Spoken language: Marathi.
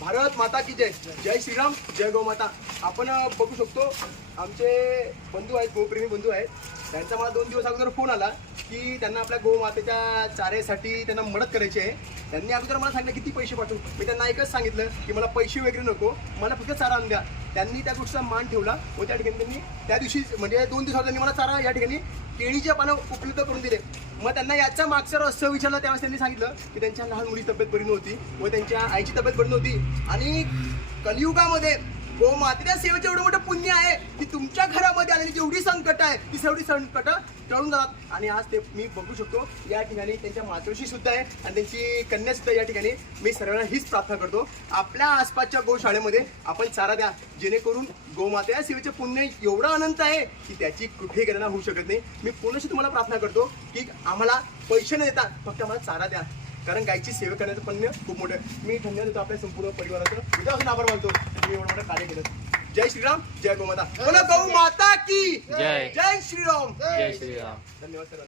भारत माता की जय. जय श्रीराम जय गोमाता आपण बघू शकतो आमचे बंधू आहेत गोप्रेमी बंधू आहेत. त्यांचा मला दोन दिवस अगोदर फोन आला की त्यांना आपल्या गोमातेच्या चाऱ्यासाठी त्यांना मदत करायची आहे. त्यांनी अगोदर मला सांगितलं किती पैसे पाठवू? मी त्यांना एकच सांगितलं की मला पैसे वगैरे नको मला फक्त चारा आणून द्या. त्यांनी त्या गोष्टीचा मान ठेवला व त्या ठिकाणी त्यांनी त्या दिवशी म्हणजे दोन दिवसात त्यांनी मला चारा या ठिकाणी केळीचे पानं उपलब्ध करून दिले. मग त्यांना याच्या मागचं रहस्य विचारलं त्यावेळेस त्यांनी सांगितलं की त्यांच्या लहान मुलीची तब्येत बरी नव्हती व त्यांच्या आईची तब्येत बरी नव्हती. आणि कलियुगामध्ये गोमातेच्या सेवेचं एवढं मोठं पुण्य आहे की तुमच्या घरामध्ये आलेली जेवढी संकट आहे ती सगळी संकट टळून जातात. आणि आज ते मी बघू शकतो या ठिकाणी त्यांच्या मातोश्री सुद्धा आहे आणि त्यांची कन्या सुद्धा या ठिकाणी. मी सर्वांना हीच प्रार्थना करतो. आपल्या आसपासच्या गोशाळेमध्ये आपण चारा द्या जेणेकरून गोमातेच्या सेवेचे पुण्य एवढा अनंत आहे की त्याची कुठेही गणना होऊ शकत नाही. मी पुनश्च तुम्हाला प्रार्थना करतो की आम्हाला पैसे न देता फक्त आम्हाला चारा द्या. कारण गायची सेवा करण्याचं पुण्य खूप मोठं मी धन्यवाद देतो आपल्या संपूर्ण परिवाराचं. उद्यापासून आभार मानतो. मी एवढं मोठं कार्य केलं जय श्रीराम जय गोमाता. बोला गौ माता की जय. जय श्रीराम. जय श्रीराम। धन्यवाद